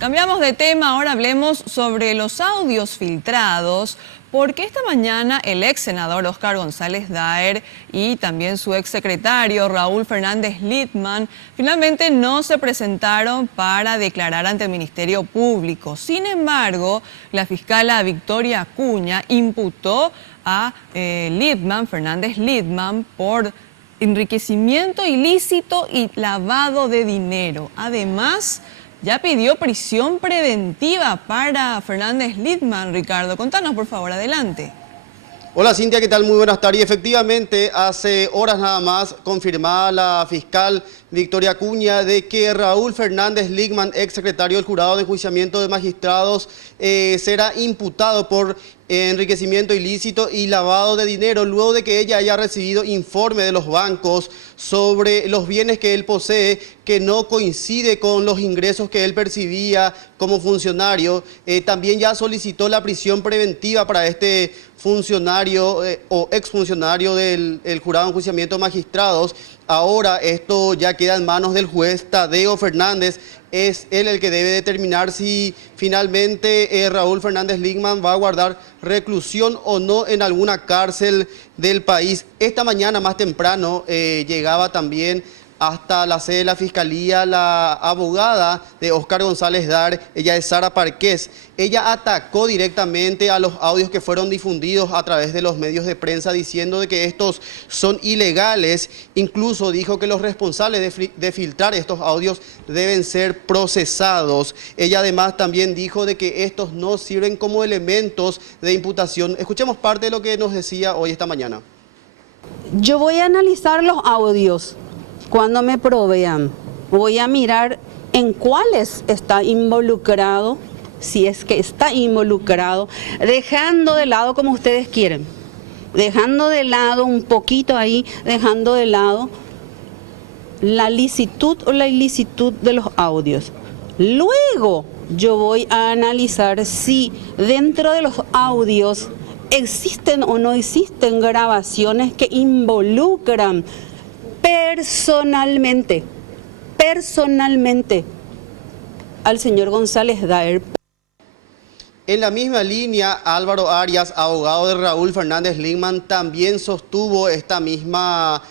Cambiamos de tema, ahora hablemos sobre los audios filtrados, porque esta mañana el ex senador Óscar González Daer y también su ex secretario Raúl Fernández Lidman finalmente no se presentaron para declarar ante el Ministerio Público. Sin embargo, la fiscala Victoria Acuña imputó a Fernández Lidman por enriquecimiento ilícito y lavado de dinero. Además, ya pidió prisión preventiva para Fernández Lidman. Ricardo, contanos por favor, adelante. Hola Cintia, ¿qué tal? Muy buenas tardes. Efectivamente, hace horas nada más confirmaba la fiscal Victoria Acuña de que Raúl Fernández Lidman, ex secretario del Jurado de Enjuiciamiento de Magistrados, será imputado por enriquecimiento ilícito y lavado de dinero, luego de que ella haya recibido informe de los bancos sobre los bienes que él posee, que no coincide con los ingresos que él percibía como funcionario. También ya solicitó la prisión preventiva para este funcionario o exfuncionario del Jurado de Enjuiciamiento de Magistrados. Ahora esto ya queda en manos del juez Tadeo Fernández. Es él el que debe determinar si finalmente Raúl Fernández Lidman va a guardar reclusión o no en alguna cárcel del país. Esta mañana más temprano llegaba también hasta la sede de la Fiscalía la abogada de Óscar González Daer, ella es Sara Parqués. Ella atacó directamente a los audios que fueron difundidos a través de los medios de prensa diciendo de que estos son ilegales. Incluso dijo que los responsables de filtrar estos audios deben ser procesados. Ella además también dijo de que estos no sirven como elementos de imputación. Escuchemos parte de lo que nos decía hoy esta mañana. Yo voy a analizar los audios. Cuando me provean, voy a mirar en cuáles está involucrado, si es que está involucrado, dejando de lado como ustedes quieren, dejando de lado un poquito ahí, dejando de lado la licitud o la ilicitud de los audios. Luego yo voy a analizar si dentro de los audios existen o no existen grabaciones que involucran personalmente al señor González Daer. En la misma línea, Álvaro Arias, abogado de Raúl Fernández Lidman, también sostuvo esta misma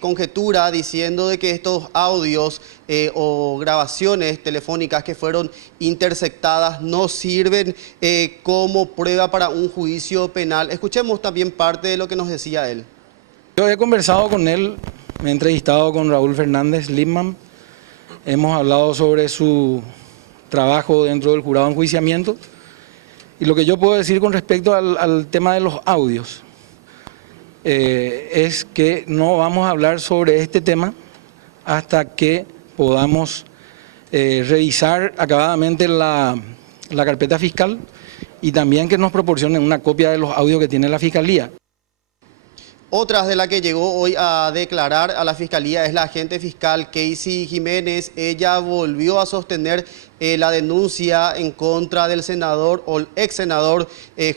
conjetura diciendo de que estos audios o grabaciones telefónicas que fueron interceptadas no sirven como prueba para un juicio penal. Escuchemos también parte de lo que nos decía él. Yo he conversado con él. Me he entrevistado con Raúl Fernández Lidman, hemos hablado sobre su trabajo dentro del Jurado de Enjuiciamiento y lo que yo puedo decir con respecto al tema de los audios es que no vamos a hablar sobre este tema hasta que podamos revisar acabadamente la carpeta fiscal y también que nos proporcionen una copia de los audios que tiene la Fiscalía. Otras de las que llegó hoy a declarar a la Fiscalía es la agente fiscal Casey Jiménez. Ella volvió a sostener la denuncia en contra del senador o el ex senador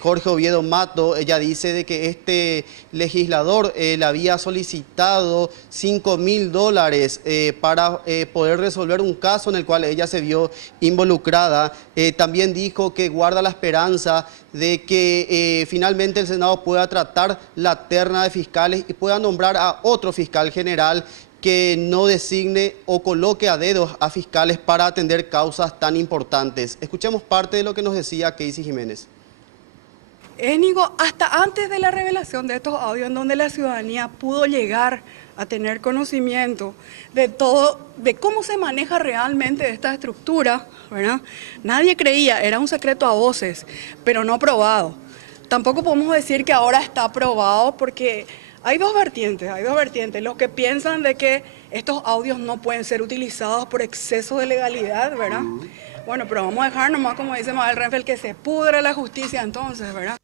Jorge Oviedo Mato. Ella dice de que este legislador le había solicitado $5.000 para poder resolver un caso en el cual ella se vio involucrada. También dijo que guarda la esperanza de que finalmente el Senado pueda tratar la terna de fiscales y pueda nombrar a otro fiscal general que no designe o coloque a dedos a fiscales para atender causas tan importantes. Escuchemos parte de lo que nos decía Casey Jiménez. Íñigo, hasta antes de la revelación de estos audios en donde la ciudadanía pudo llegar a tener conocimiento de todo, de cómo se maneja realmente esta estructura, ¿verdad? Nadie creía, era un secreto a voces, pero no probado. Tampoco podemos decir que ahora está probado porque hay dos vertientes. Los que piensan de que estos audios no pueden ser utilizados por exceso de legalidad, ¿verdad? Bueno, pero vamos a dejar nomás, como dice Mabel Renfeld, que se pudre la justicia entonces, ¿verdad?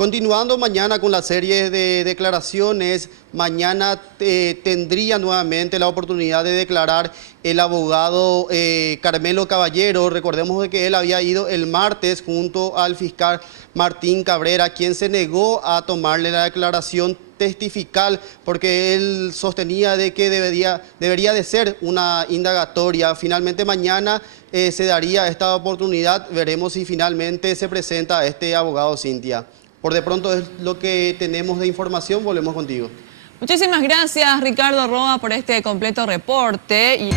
Continuando mañana con la serie de declaraciones, mañana tendría nuevamente la oportunidad de declarar el abogado Carmelo Caballero. Recordemos de que él había ido el martes junto al fiscal Martín Cabrera, quien se negó a tomarle la declaración testifical porque él sostenía de que debería de ser una indagatoria. Finalmente mañana se daría esta oportunidad. Veremos si finalmente se presenta este abogado, Cintia. Por de pronto es lo que tenemos de información. Volvemos contigo. Muchísimas gracias, Ricardo Roa, por este completo reporte.